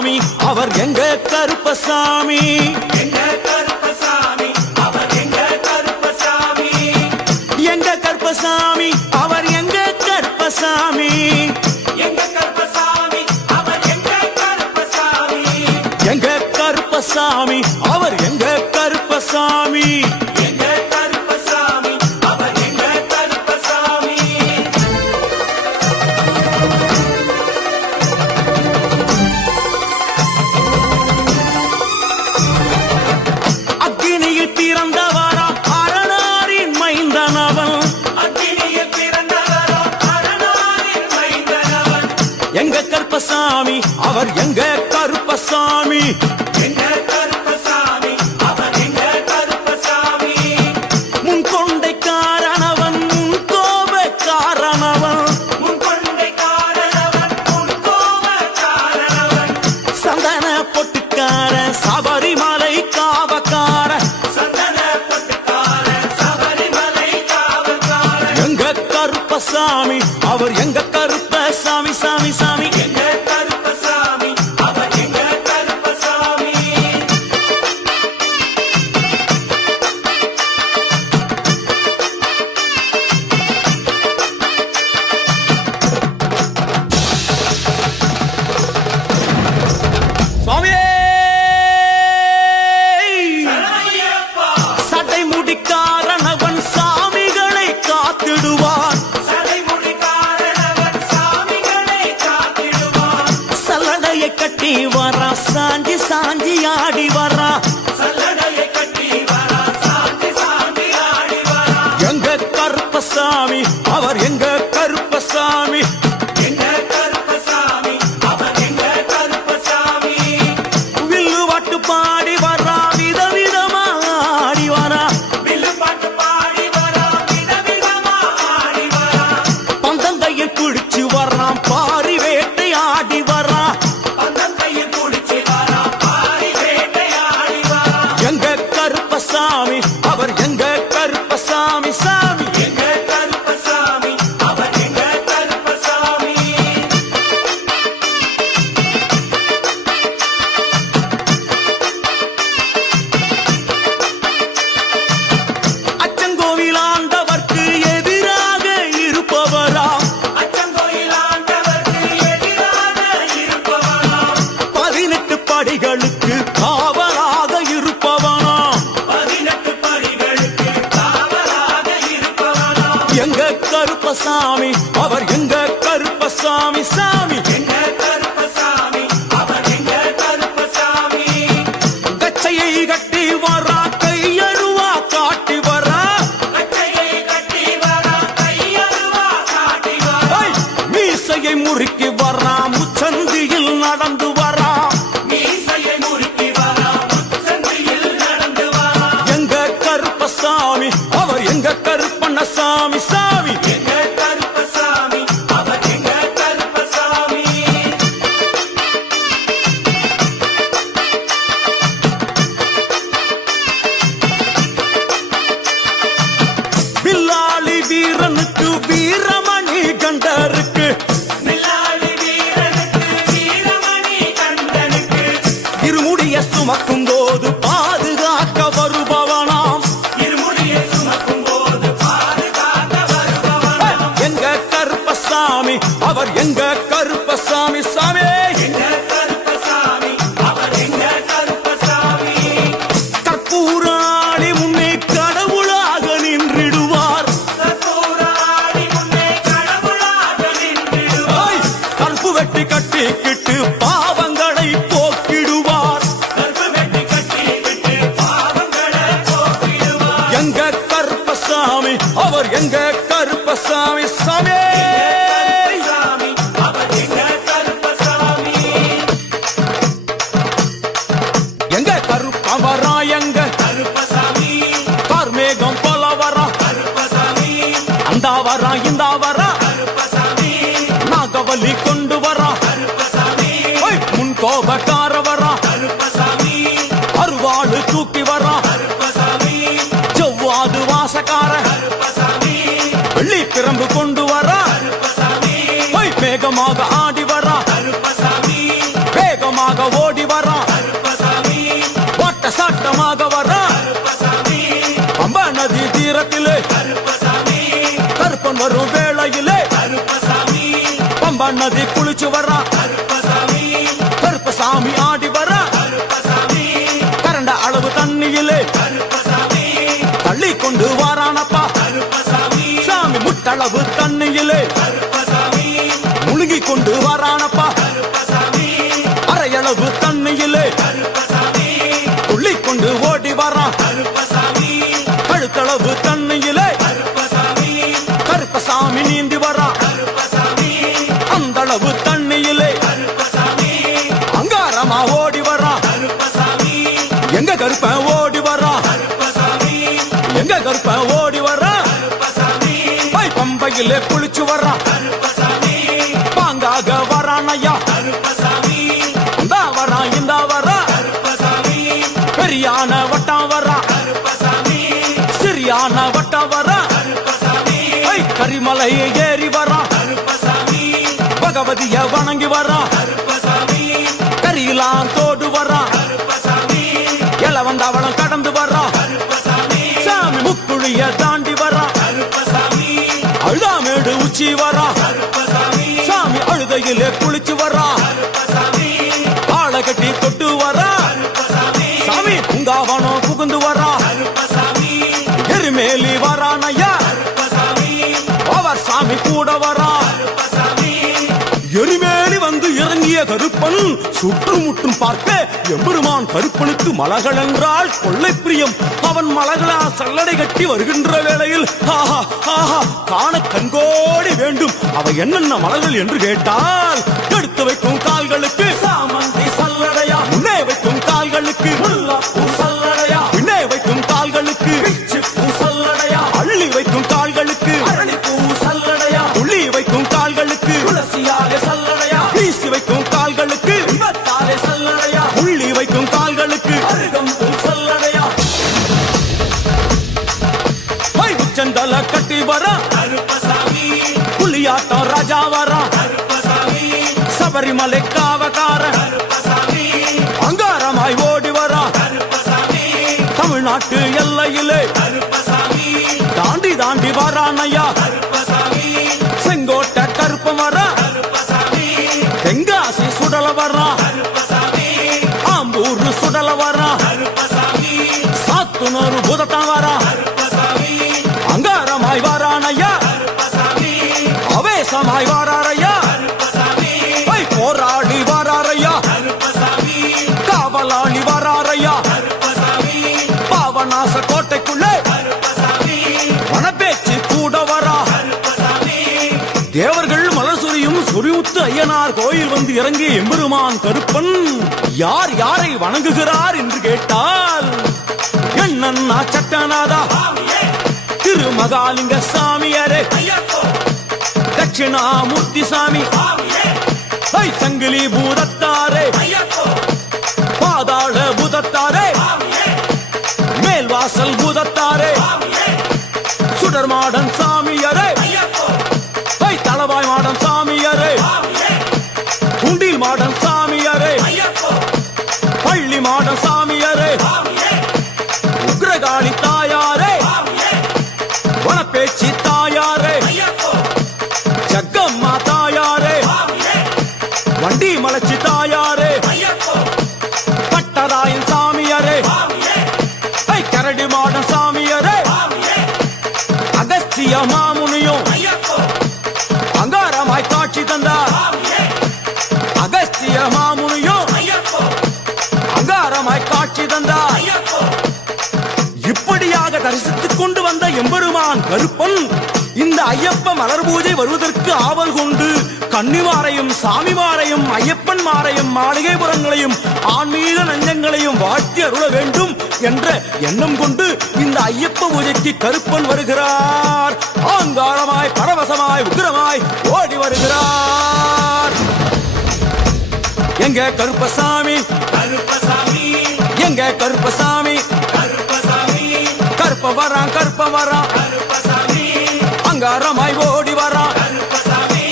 கருப்பசாமி அவர் எங்க கருப்பசாமி எங்க கருப்பசாமி அவர் எங்க கருப்பசாமி எங்க கருப்பசாமி அவர் எங்க கருப்பசாமி எங்க கருப்பசாமி அவர் எங்க கருப்பசாமி எங்க கருப்பசாமி அவர் எங்க கருப்பசாமி எங்க கருப்பசாமி அவர் எங்க கருப்பசாமி அக்கினியில் பிறந்தவரா அரணாரின் மைந்தனவன் அக்கினியில் பிறந்தவரோ அரணாரின் மைந்தனவன் எங்க கருப்பசாமி அவர் எங்க கருப்பசாமி எங்க கருப்பசாமி அவர் எங்க கருப்பசாமி முன்கொண்டை காரணவன் முன்கோப காரணவன் முன்கொண்டை காரணவன் முன்கோப காரணவன் சந்தன பொட்டுக்கார சபரிமலை காவக்கார சந்தன பொட்டுக்கார சபரிமலை காவல்காரன் எங்க கருப்பசாமி அவர் எங்க கருப்பசாமி சாமி சாமி எங்க கருப்பசாமி அவர் எங்க கருப்பசாமி சுவாமியே சரணமையப்பா சட்டை முடிக்காரணவன் சாமிகளை காத்திடுவான் சடைமுடி காரணவன் சாமிகளை காத்திடுவான் சல்லடையை கட்டி வரா சாஞ்சி சாஞ்சி ஆடி வரா சல்லடையை கட்டி வரா சாந்தி சாந்தி ஆடி வரா எங்க கருப்பசாமி அவர் எங்க கருப்பசாமி எங்க கருப்பசாமி அவர் எங்க கருப்பசாமி வில்லு வாட்டு பாடி வரா விதவிதமா ஆடி வரா வில்லு பாட்டு பாடி வரா விதவிதமா ஆடி வரா பந்தங்கையில் குடிச்சு வர்றான் பாரி வேட்டை ஆடி வரா பந்தங்கையில் குடிச்சு வரா பாரி வேட்டையாடி வரா எங்க கருப்பசாமி அவர் எங்க கருப்பசாமி சாமி எங்க கருப்பசாமி அவர் எங்க கருப்பசாமி அச்சங்கோவில் ஆண்டவர்க்கு எதிராக இருப்பவரா அச்சங்கோயில் ஆண்டவர்க்கு எதிராக இருப்பவனாம் 18 படிகளுக்கு காவலாக இருப்பவனா 18 படிகளுக்கு காவலாக இருப்பவனாம் எங்க கருப்பசாமி அவர் எங்க கருப்பசாமி சாமி எங்க கருப்பசாமி அவர் எங்க கருப்பசாமி கச்சையை கட்டி வரா கையருவா காட்டி வரா கட்டையை கட்டி வரா கையருவா காட்டி வரா ஐ! மீசையை முறுக்கி வரா முச்சந்தியில் நடந்து வரா மீசையை முறுக்கி வரா முச்சந்தியில் நடந்து வரா எங்க கருப்பசாமி அவர் எங்க கருப்பண்ணசாமி சாமி எங்க கருப்பசாமி அவர் எங்க கருப்பசாமி வில்லாளி வீரனுக்கு வீரமணி கண்டருக்கு மில்லாளி வீரனுக்கு வீரமணி கண்டனுக்கு இருமுடிய சுமக்கும் போது பாதுகாக்க வருபவனாம் இருமுடியை சுமக்கும் போது பாதுகாக்க வருபவனாம் எங்க கருப்பசாமி அவர் எங்க கருப்பசாமி சாமி எங்க கருப்பசாமி அவர் எங்க கருப்பசாமி கற்பூராளி முன்னே கடவுளாக நின்றிடுவார் கற்பூராடி முன்னே கடவுளாக நின்றிடுவார் ஐ! கற்பு வெட்டி கட்டிக்கிட்டு பாவங்களை போக்கிடுவார் கற்பு வெட்டி கட்டி விட்டு பாவங்களை போக்கிடுவார் எங்க கருப்பசாமி அவர் எங்க கருப்பசாமி சாமி கருப்பசாமி அவர் எங்க கருப்பசாமி எங்க கருப்பவரா எங்க கருப்பசாமி கார்மேகம் போல வரா கருப்பசாமி அந்த வரா இந்த வரா கருப்பசாமி நாகவல்லி கொண்டு வரா கருப்பசாமி ஐ! முன் கோபக்கார வரா கருப்பசாமி அருவாளு தூக்கி வரா கருப்பசாமி ஜவ்வாது வாசக்கார கருப்பசாமி வெள்ளி பிரம்பு கொண்டு வரா கருப்பசாமி வேகமாக ஆடி வரா கருப்பசாமி வேகமாக நதி குளிச்சு வர்றான் கருப்பசாமி கருப்பசாமி ஆடி வர்றான் கருப்பசாமி கரண்ட அளவு தண்ணியிலே கருப்பசாமி தள்ளி கொண்டு வாரானப்பா கருப்பசாமி சாமி முட்டளவு தண்ணியிலே கருப்பசாமி முழுகி கொண்டு வாரானப்பா கருப்பசாமி அரையளவு தண்ணியிலே கருப்பசாமி துள்ளி கொண்டு ஓடி வரான் கருப்பசாமி கழுத்தளவு தண்ணியிலே கருப்பசாமி கருப்பசாமி நீந்தி வரான் கருப்பசாமி அந்த அளவு தண்ணியிலே கருப்பசாமி அங்காரமா ஓடி வரான் கருப்பசாமி எங்க கருப்பன் ஓடி வரான் கருப்பசாமி எங்க கருப்பன் ஓடி வரான் கருப்பசாமி பம்பையிலே குளிச்சு வரான் கருப்பசாமி பாங்காக வரான் ஐயா கருப்பசாமி இந்த வரான் இந்த வரான் கருப்பசாமி பெரியான வட்டம் வரான் கருப்பசாமி சிறியான வட்டம் வரான் கருப்பசாமி கரிமலை ஏறி வரான் கருப்பசாமி பகவதிய வணங்கி வரான் கருப்பசாமி கரியெல்லாம் தோடு வரான் கருப்பசாமி இளவந்தவளம் கடந்து வரான் கருப்பசாமி சாமி முக்குழிய தாண்டி வரான் கருப்பசாமி அழுதாமேடு உச்சி வரான் கருப்பசாமி சாமி அழுதையிலே குளிச்சு வரான் கருப்பசாமி ஆளை கட்டி தொட்டு வரான் கருப்பசாமி சாமி பூங்காவனம் புகுந்து வரான் கருப்பசாமி எருமேலி வரான் ஐயா கருப்பசாமி அவர் சாமி கூட வரான் கருப்பசாமி எருமேலி வந்து இறங்கிய கருப்பன் சுற்றுமுற்றும் பார்க்க எம்பெருமான் கருப்பனுக்கு மலகள் என்றால் கொள்ளை பிரியம். அவன் மலகளா சல்லடை கட்டி வருகின்ற வேளையில் ஆஹா ஆஹா காண கண்கோடி வேண்டும். அவை என்னென்ன மலர்கள் என்று கேட்டால் எடுத்து வைக்கும் கால்களுக்கு சாமந்தி சல்லடையா, முன்னே வைக்கும் கால்களுக்கு முல்லைப்பூ சல்லடையா, பின்னே வைக்கும் கால்களுக்கு பிச்சிப்பூ சல்லடையா, அள்ளி வைக்கும் கால்களுக்கு அரளிப்பூ சல்லடையா, உள்ளி வைக்கும் கால்களுக்கு துளசியாக சல்லடையா, வீசி வைக்கும் கால்களுக்கு விபத்தாலே சல்லடையா, உள்ளி வைக்கும் கால்களுக்கு அருகம்பூ சல்லடையா. உச்சந்தல கட்டி வரா கருப்பசாமி, புலியாட்டம் ராஜா வரா கருப்பசாமி, சபரிமலை காவக்கார கருப்பசாமி, அங்காரமாய் ஓடி வரா கருப்பசாமி, தமிழ்நாட்டு எல்லையிலே கருப்பசாமி, தாண்டி தாண்டி வரானையா கருப்பசாமி, செங்கோட்டை கருப்ப வரா கருப்பசாமி, தெங்காசி சுடல வரா கருப்பசாமி, ஆம்பூர் சுடல வரா கருப்பசாமி, சாத்துனூர் புதத்தான் வரா கருப்பசாமி, அங்காரமாய் வரானையா கருப்பசாமி, அவேசமாய் வராரையா கருப்பசாமி, போராடி வராரையா கருப்பசாமி, காவலாளி வராரையா கருப்பசாமி, பாவநாச கோட்டைக்குள்ளே கருப்பசாமி, வனப்பேச்சு கூட வரா கருப்பசாமி, தேவர்கள் மலர் சொரியும் சொரிமுத்து ஐயனார் கோயில் வந்து இறங்கிய எம்பெருமான் கருப்பன் யார் யாரை வணங்குகிறார் என்று கேட்டால் என்னன்னா சட்டநாதா, சாமியே, திருமகாலிங்க சாமியாரே, ஐயப்போ, தட்சிணாமூர்த்தி சாமி, சாமியே, சங்கிலி பூதத்தாரே, ஐயப்போ, பாதாள பூதத்தாரே, சாமியே, மேல்வாசல் பூதத்தாரே, சாமியே, சுடர்மாடன் சாமியாரே, ஐயப்போ, தளவாய் மாடன் சாமியாரே, சாமியே, குண்டில் மாடன் சாமியாரே, ஐயப்போ, பள்ளி மாடன் சாமியாரே, சாமியே, உக்ரகாளி தாயாரே, சாமியே, வனப்பேச்சி தாயாரே, ஐயப்போ, ஜக்கம்மா தாயாரே, சாமியே, வண்டி மலச்சி தாயாரே, ஐயப்போ, பட்டராயன் சாமியாரே, சாமியே, கரடி மாடன் சாமியாரே, சாமியே, அகஸ்திய மாமுனியும் ஐயப்போ, அங்காரமாய் காட்சி தந்தார். சாமியே, அகஸ்திய மாமுனியும் ஐயப்போ, அங்காரமாய் காட்சி தந்தார். ஐயப்போ, இப்படியாக தரிசித்துக் கொண்டு வந்த எம்பெருமான் கருப்பன் இந்த ஐயப்ப மலர் பூஜை வருவதற்கு ஆவல் கொண்டு கன்னிமாரையும் சாமிமாரையும் ஐயப்பன் மாரையும் மாளிகைபுரங்களையும் ஆன்மீக நெஞ்சங்களையும் வாழ்த்தி அருள வேண்டும் என்ற எண்ணம் கொண்டு இந்த ஐயப்ப பூஜைக்கு கருப்பன் வருகிறார். ஆங்காரமாய் பரவசமாய் உக்கிரமாய் ஓடி வருகிறார். எங்க கருப்பசாமி, கருப்பசாமி, எங்க கருப்பசாமி, கருப்பசாமி, கருப்ப வரான் கருப்ப வரான் கருப்பசாமி, அங்காரமாய் ஓடி வரான் கருப்பசாமி,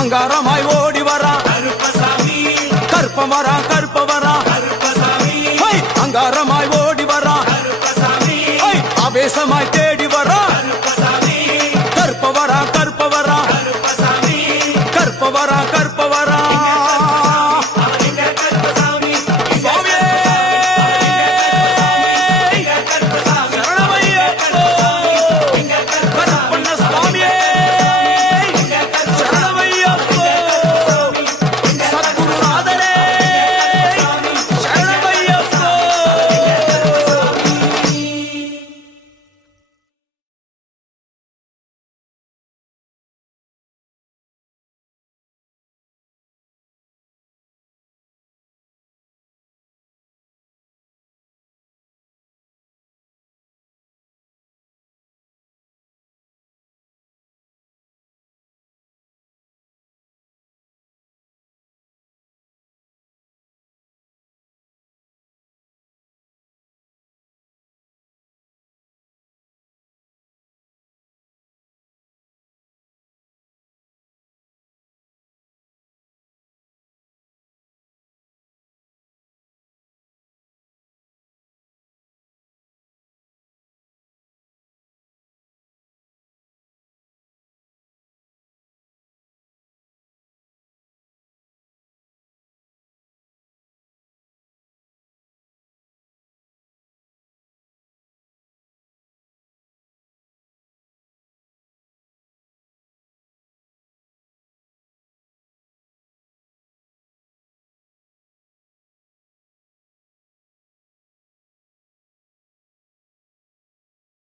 அங்காரமாய் ஓடி வரான் கருப்பசாமி, கருப்ப வரான் கருப்ப வரான் கருப்பசாமி, அங்காரமாய் ஓடி வரான் கருப்பசாமி, ஆவேசமாய் தேடி